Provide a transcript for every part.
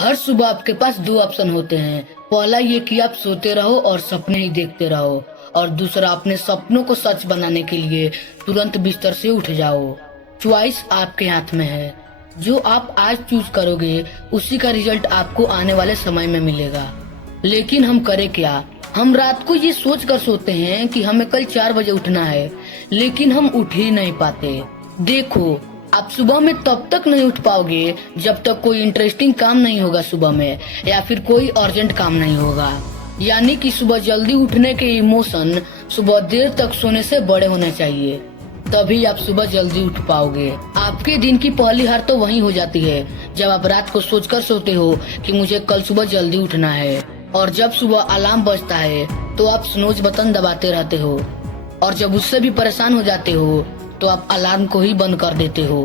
हर सुबह आपके पास दो ऑप्शन होते हैं। पहला ये कि आप सोते रहो और सपने ही देखते रहो, और दूसरा अपने सपनों को सच बनाने के लिए तुरंत बिस्तर से उठ जाओ। चॉइस आपके हाथ में है। जो आप आज चूज करोगे उसी का रिजल्ट आपको आने वाले समय में मिलेगा। लेकिन हम करें क्या? हम रात को ये सोच कर सोते हैं कि हमें कल 4 बजे उठना है, लेकिन हम उठ ही नहीं पाते। देखो, आप सुबह में तब तक नहीं उठ पाओगे जब तक कोई इंटरेस्टिंग काम नहीं होगा सुबह में, या फिर कोई अर्जेंट काम नहीं होगा। यानी कि सुबह जल्दी उठने के इमोशन सुबह देर तक सोने से बड़े होने चाहिए, तभी आप सुबह जल्दी उठ पाओगे। आपके दिन की पहली हार तो वही हो जाती है जब आप रात को सोचकर सोते हो कि मुझे कल सुबह जल्दी उठना है, और जब सुबह अलार्म बजता है तो आप स्नूज बटन दबाते रहते हो, और जब उससे भी परेशान हो जाते हो तो आप अलार्म को ही बंद कर देते हो,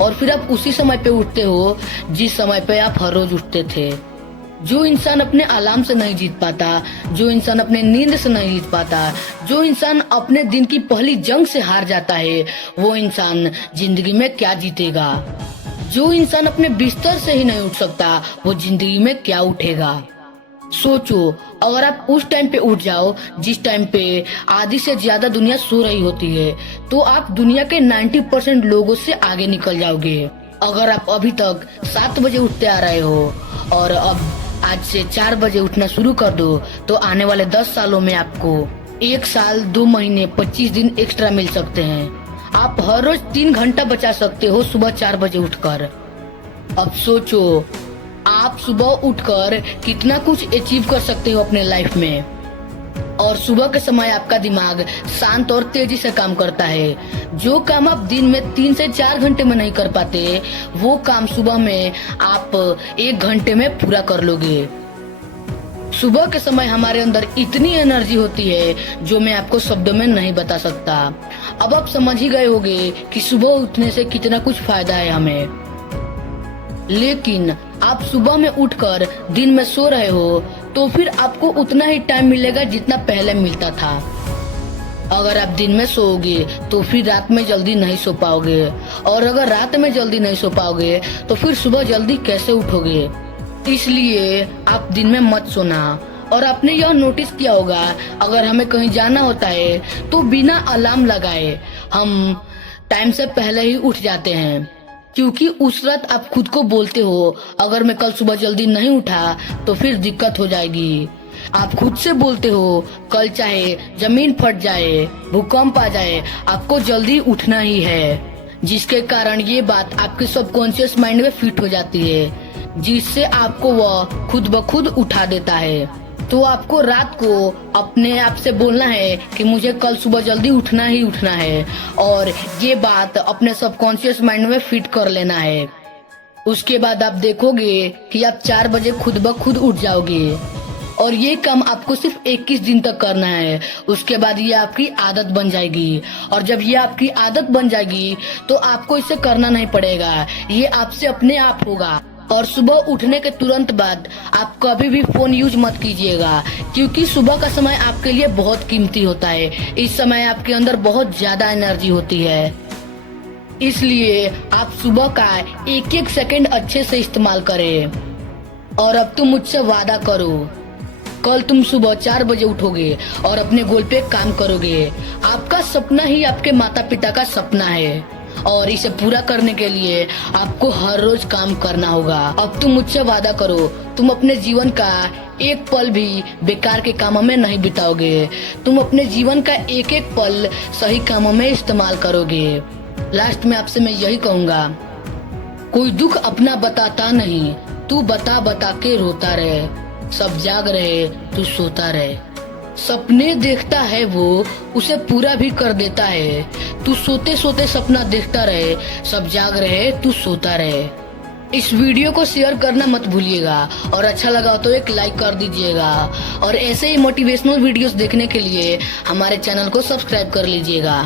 और फिर आप उसी समय पे उठते हो जिस समय पे आप हर रोज उठते थे। जो इंसान अपने अलार्म से नहीं जीत पाता, जो इंसान अपने नींद से नहीं जीत पाता, जो इंसान अपने दिन की पहली जंग से हार जाता है, वो इंसान जिंदगी में क्या जीतेगा? जो इंसान अपने बिस्तर से ही नहीं उठ सकता, वो जिंदगी में क्या उठेगा? सोचो, अगर आप उस टाइम पे उठ जाओ जिस टाइम पे आधी से ज्यादा दुनिया सो रही होती है, तो आप दुनिया के 90% लोगों से आगे निकल जाओगे। अगर आप अभी तक 7 बजे उठते आ रहे हो और अब आज से 4 बजे उठना शुरू कर दो, तो आने वाले 10 सालों में आपको 1 साल 2 महीने 25 दिन एक्स्ट्रा मिल सकते हैं। आप हर रोज 3 घंटा बचा सकते हो सुबह 4 बजे उठकर। अब सोचो, आप सुबह उठकर कितना कुछ अचीव कर सकते हो अपने लाइफ में। और सुबह के समय आपका दिमाग शांत और तेजी से काम करता है। जो काम आप दिन में 3 से 4 घंटे में नहीं कर पाते, वो काम सुबह में आप 1 घंटे में पूरा कर लोगे। सुबह के समय हमारे अंदर इतनी एनर्जी होती है जो मैं आपको शब्दों में नहीं बता सकता। अब आप समझ ही गए होंगे कि सुबह उठने से कितना कुछ फायदा है हमें। लेकिन आप सुबह में उठकर दिन में सो रहे हो तो फिर आपको उतना ही टाइम मिलेगा जितना पहले मिलता था। अगर आप दिन में सोओगे तो फिर रात में जल्दी नहीं सो पाओगे, और अगर रात में जल्दी नहीं सो पाओगे तो फिर सुबह जल्दी कैसे उठोगे? इसलिए आप दिन में मत सोना। और आपने यह नोटिस किया होगा, अगर हमें कहीं जाना होता है तो बिना अलार्म लगाए हम टाइम से पहले ही उठ जाते हैं, क्योंकि उस रात आप खुद को बोलते हो अगर मैं कल सुबह जल्दी नहीं उठा तो फिर दिक्कत हो जाएगी। आप खुद से बोलते हो कल चाहे जमीन फट जाए, भूकंप आ जाए, आपको जल्दी उठना ही है, जिसके कारण ये बात आपके सबकॉन्शियस माइंड में फिट हो जाती है, जिससे आपको वह खुद ब खुद उठा देता है। तो आपको रात को अपने आप से बोलना है कि मुझे कल सुबह जल्दी उठना ही उठना है, और ये बात अपने सबकॉन्शियस माइंड में फिट कर लेना है। उसके बाद आप देखोगे कि आप 4 बजे खुद ब खुद उठ जाओगे, और ये काम आपको सिर्फ 21 दिन तक करना है। उसके बाद ये आपकी आदत बन जाएगी, और जब ये आपकी आदत बन जाएगी तो आपको इसे करना नहीं पड़ेगा, ये आपसे अपने आप होगा। और सुबह उठने के तुरंत बाद आप कभी भी फोन यूज मत कीजिएगा, क्योंकि सुबह का समय आपके लिए बहुत कीमती होता है। इस समय आपके अंदर बहुत ज्यादा एनर्जी होती है, इसलिए आप सुबह का 1-1 सेकंड अच्छे से इस्तेमाल करें। और अब तुम मुझसे वादा करो, कल तुम सुबह 4 बजे उठोगे और अपने गोल पे काम करोगे। आपका सपना ही आपके माता पिता का सपना है, और इसे पूरा करने के लिए आपको हर रोज काम करना होगा। अब तुम मुझसे वादा करो, तुम अपने जीवन का एक पल भी बेकार के कामों में नहीं बिताओगे। तुम अपने जीवन का एक-एक पल सही कामों में इस्तेमाल करोगे। लास्ट में आपसे मैं यही कहूँगा, कोई दुख अपना बताता नहीं, तू बता बता के रोता रहे। सब जाग रहे तू सोता रहे। सपने देखता है वो, उसे पूरा भी कर देता है। तू सोते सोते सपना देखता रहे, सब जाग रहे तू सोता रहे। इस वीडियो को शेयर करना मत भूलिएगा, और अच्छा लगा तो एक लाइक कर दीजिएगा, और ऐसे ही मोटिवेशनल वीडियोस देखने के लिए हमारे चैनल को सब्सक्राइब कर लीजिएगा।